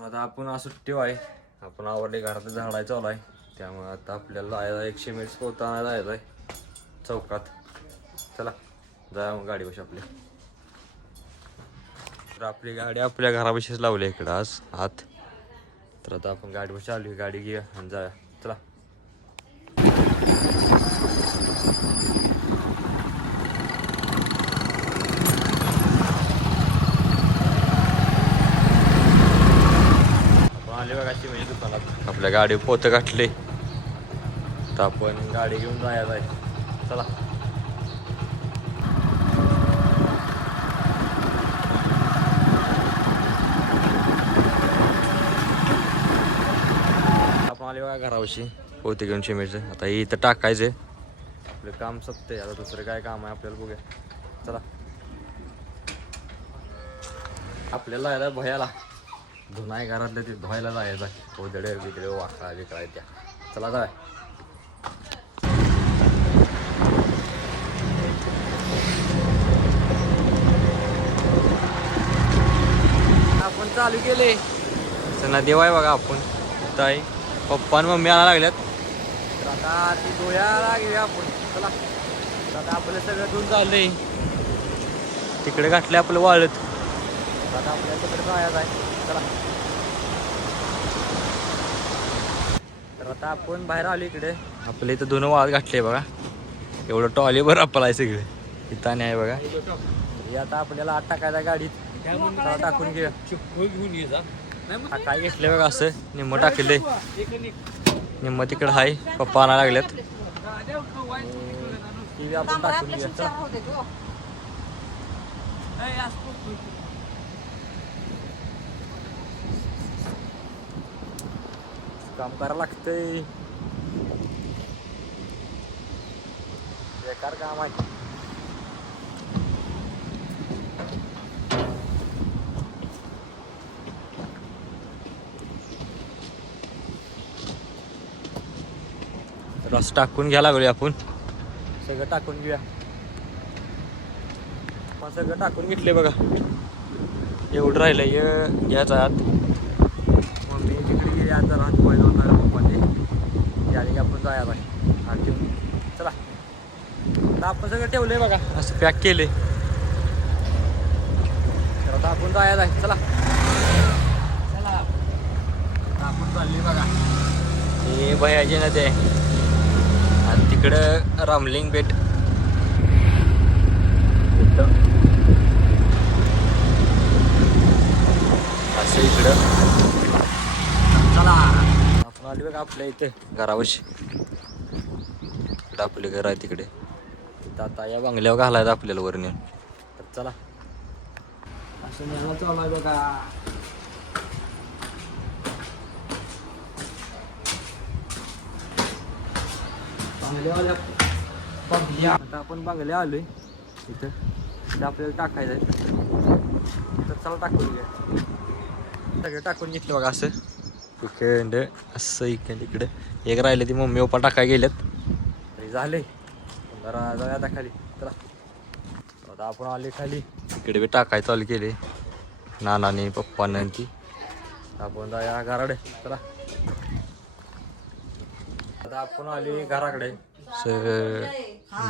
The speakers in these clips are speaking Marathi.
तर आता आपण आज सुट्टी आहे. आपण आवडले घरात झाडाय चालू आहे. त्यामुळे आता आपल्याला जायला 100 मीटर पोहताना जायचं आहे चौकात. चला जाऊया मग गाडी बशी आपली. तर आपली गाडी आपल्या घरापाशीच लावली इकडं आज आत. तर आता आपण गाडी बशी आली, गाडी घेऊया आणि जाऊया. चला. आले बघा म्हणजे दुकानात आपल्या गाडी पोतं गाठले. तर आपण गाडी घेऊन जायचं आहे. चला. आपण आले बघा घरापाशी पोते घेऊन शिमेचं. आता हे इथं टाकायचं आपलं काम संपतंय. आता दुसरं काय काम आहे आपल्याला बघूया. चला. आपल्याला जायला भयाला धुनाय घरातलं ते धुवायला जायचं आहे. ओदडे बिदडे वाकडा बिकडा त्या. चला जाय. आपण चालू केले चला देव आहे बघा. आपण इथं आहे. पप्पा आणि मम्मी आला लागल्यात. तर आता ती धुयाला घेऊया आपण. चला. आता आपलं सगळं धुवून चाललंय. तिकडे घातले आपलं वाळत. आता आपल्याला तिकडे जायचं आहे. चला. तर आता आपण बाहेर आलो इकडे. आपल्या इथं दोन वाळत घातले बघा. एवढं टॉली बरं आपलं आहे सगळे. इथं नाही आहे बघा. हे आता आपल्याला आत टाकायचा गाडीत. टाकून घेऊया. काय घेतले बघा असं निम्म टाकले. निम्म तिकडे हाय. पप्पा आणायला लागल्यात. आपण टाकून घेऊया. काम करावं लागतंय. बेकार काम आहे. रस टाकून घ्यायला लागलो आपण. सगळं टाकून घेऊया. मग सगळं टाकून घेतले बघा. एवढं राहिलं याच आत. मम्मी तिकडे गेली आता राहत पोहायला होणार पप्पाने. याने की आपण जायला आहे आत घेऊन. चला. आता आपण सगळं ठेवलंय बघा असं पॅक केले. तर आता आपण जायला आहे. चला. चला. आता आपण चालली बघा. हे भयाजी नदी आहे आणि तिकडं रामलिंग बेट. असं इकडं. चला. आपण आली बघा आपल्या इथे घरावर्षी. इकडं आपले घर आहे तिकडे. तिथं आता या बंगल्यावर घालायचं आपल्याला वर नेऊन. तर चला. असं नेला चालू आहे बघा. आता आपण बंगल्या आलोय इथं. इथं आपल्याला टाकायचं आहे. तर चला टाकून घ्या. सगळं टाकून घेतलं बघा असं. इकडं असं इकडं इकडे एक राहिले ती मम्मी पप्पा टाकाय गेलेत. तरी झाले. जरा जाऊया आता खाली. चला. आता आपण आले खाली. इकडे बी टाकाय चालू केले नानाने पप्पांना ती. आपण जाऊया घराकडे. चला. आता आपण आले घराकडे.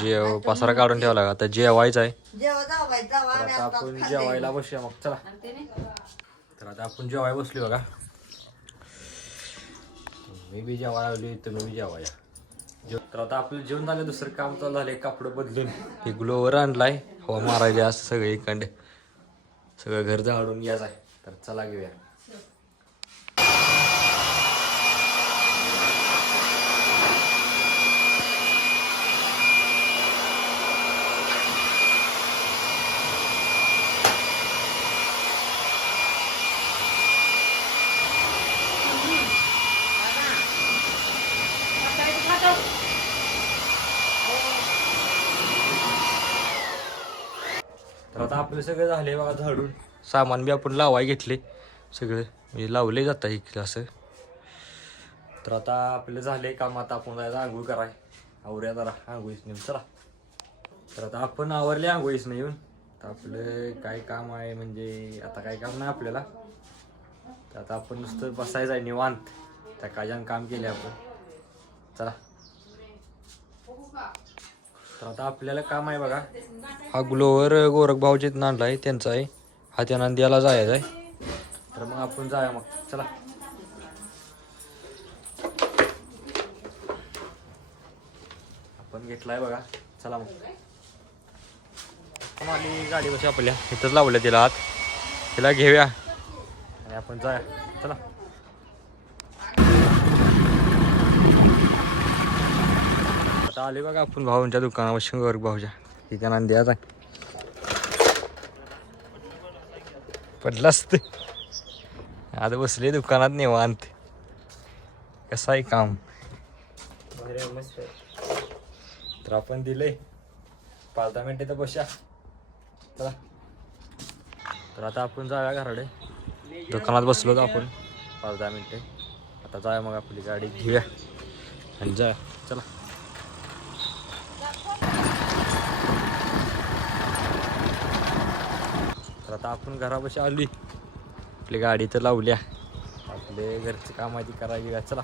जेव पसारा काढून ठेवला. आता जेवायचं आहे. तर आता आपण जेवायला बसूया मग. चला. तर आता आपण जेवायला बसलो बघा. मी बी जेवायला आली तुम्ही बी जेवाया. तर आता आपलं जेवण झालं. दुसरं काम चालू झालंय. कपडे बदलून हे ग्लोवर आणलाय. हवा मारायचे असं सगळे इकडे. सगळं घर झाडून घ्यायचं आहे. तर चला घेऊया. तर आता आपलं सगळं झाले बघा झाडून. सामान बी आपण लावाय घेतले सगळं. म्हणजे लावले जातं इकडे असं. तर आता आपलं झाले काम. आता आपण जायचं आंघोळ कराय. आवरूया जरा आंघोळीस नेऊन. चला. तर आता आपण आवरले आंघोळीस येऊन. तर आपलं काय काम आहे म्हणजे आता काय काम नाही आपल्याला. आता आपण नुसतं बसायचं आहे निवांत. त्या काजान काम केले आपण. चला तर आता आपल्याला काम आहे बघा. हा ग्लोवर गोरख भाऊचे आणला आहे त्यांचा आहे. हा त्या नंद्याला जायचं आहे. तर मग आपण जाऊया मग. चला आपण घेतलाय बघा. चला मग आली गाडी बस आपल्या इथंच लावलं तिला आत. तिला घेऊया आणि आपण जाऊया. चला आता आले बघा आपण भाऊंच्या दुकानावर गोरख भाऊच्या. तिच्या नंद्याचा पडलं असतं. आता बसले दुकानात निवांत. कसं आहे काम मस्त. तर आपण दिलंय 5-10 मिनिटे तर बसा. चला तर आता आपण जाऊया घराकडे. दुकानात बसलो तर आपण 5-10 मिनिटे. आता जाऊया मग आपली गाडी घेऊया आणि जाऊया. चला तर आता आपण घरापाशी आली. आपली गाडी तर लावल्या. आपले घरचे काम आहे ती करायची. चला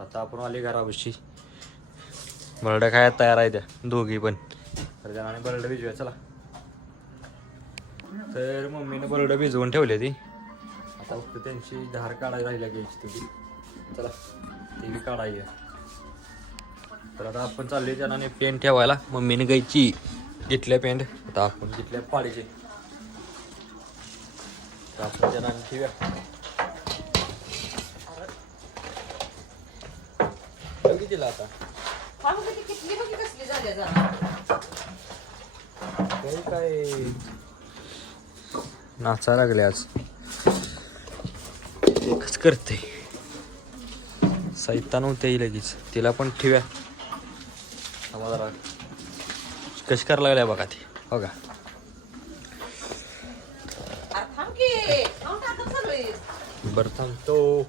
आता आपण आले घरापाशी. बरडं खायला तयार आहे त्या दोघी पण. तर त्याने बरडं भिजूया. चला तर मम्मीने बरडं भिजवून ठेवली ती. आता फक्त त्यांची धार काढायला राहिल्या घ्यायची तुझी. चला ती बी काढायची. तर आता आपण चाललोय त्याने पेंट ठेवायला. मम्मीने गायची घेतल्या पेंट. आता आपण घेतल्या पाडीचे. तर आपण त्याला ठेवूया. कितीला आता काय नाचा लागले आज. एकच करते साहित्य नव्हते लगेच. तिला पण ठेव्या. जरा कशी करायला लागल्या बघा ती. बघा बरं थांबतो.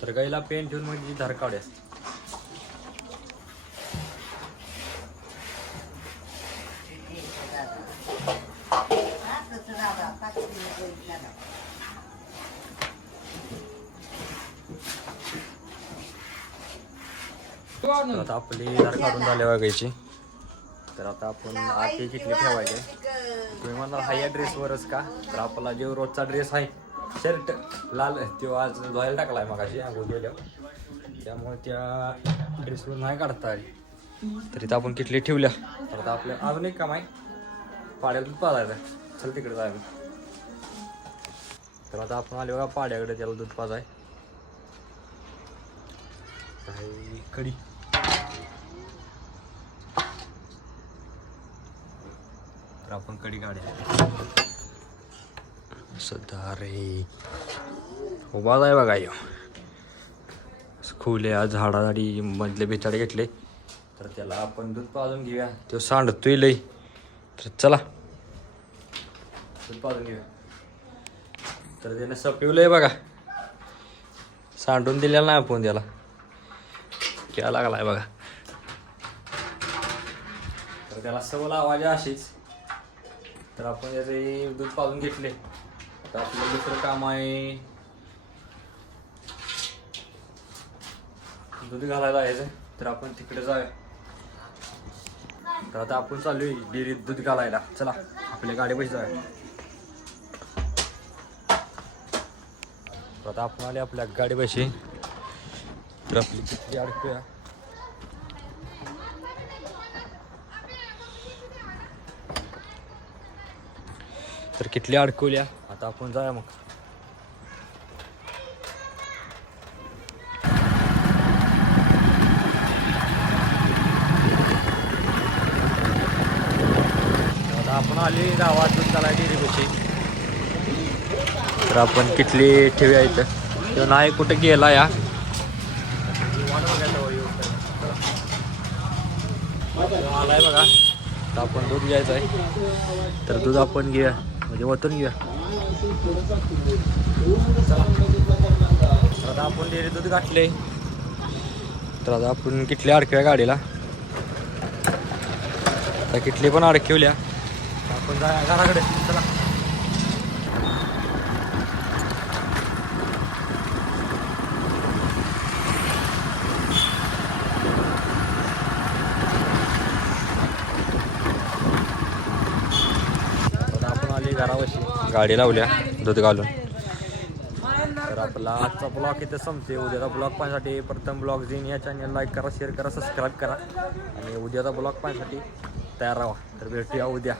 तर गाईला पेंट ठेवून म्हणजे धार काढ्या. आता आपली धार काढून झाल्या वागायची. तर आता आपण आधी किटली ठेवायचे. तुम्ही म्हणाल हा या ड्रेसवरच का. तर आपला जो रोजचा ड्रेस आहे शर्ट लाल तो आज धुवायला टाकलाय मगाशी आंघोळ गेल्यावर. त्यामुळे त्या ड्रेसवर नाही काढता आली. तर इथं आपण किटली ठेवल्या. तर आता आपलं अजून एक काम आहे. पाड्याला दूध पाजायचं. चल तिकडे जायला. तर आता आपण आले बघा पाड्याकडे. त्याला दूध पाजाय कडी. तर आपण कडी काढूया. सध्या रे उभाच आहे बघा. खुल्या झाडाझाडी मधले बिचाडे घेतले. तर त्याला आपण दूध पाजून घेऊया. तो सांडतोय लई. तर चला दूध पाजून घेऊया. तर त्याने सपिवलंय बघा. सांडून दिलेला नाही आपण त्याला. क्या लागलाय बघा. तर त्याला सवय लावायची अशीच. तर आपण त्याचे दूध पाजून घेतले. तर आपलं दुसरं काम आहे दूध घालायला यायचं. तर आपण तिकडे जाऊया. तर आता आपण चालू आहे डेअरीत दूध घालायला. चला आपल्या गाडीपाशी जाऊया. आता आपण आले आपल्या गाडीपाशी. तर आपली किती अडकूया. तर किटली अडकवल्या. आता आपण जाऊया मग. आता आपण आली गावात दूध घालाय डेअरीपाशी. तर आपण किटली ठेवूया इथं. तो नाही कुठं गेला या. आलाय बघा. तर आपण दूध घ्यायचं आहे. तर दूध आपण घेऊया म्हणजे वतून घेऊया. आता आपण डेअरी दूध घातले. तर आता आपण किटली अडकूया गाडीला. आता किटली पण अडकवल्या. आपण जा घराकडे चला. आता आपण आली घरापाशी, गाडी लावल्या दूध घालून. तर आपला आजचा ब्लॉग इथे संपते. उद्याचा ब्लॉग पाहण्यासाठी प्रथम ब्लॉग झीन या चॅनल लाईक करा, शेअर करा, सबस्क्राईब करा आणि उद्याचा ब्लॉग पाहण्यासाठी तयार राहा. तर भेटूया उद्या.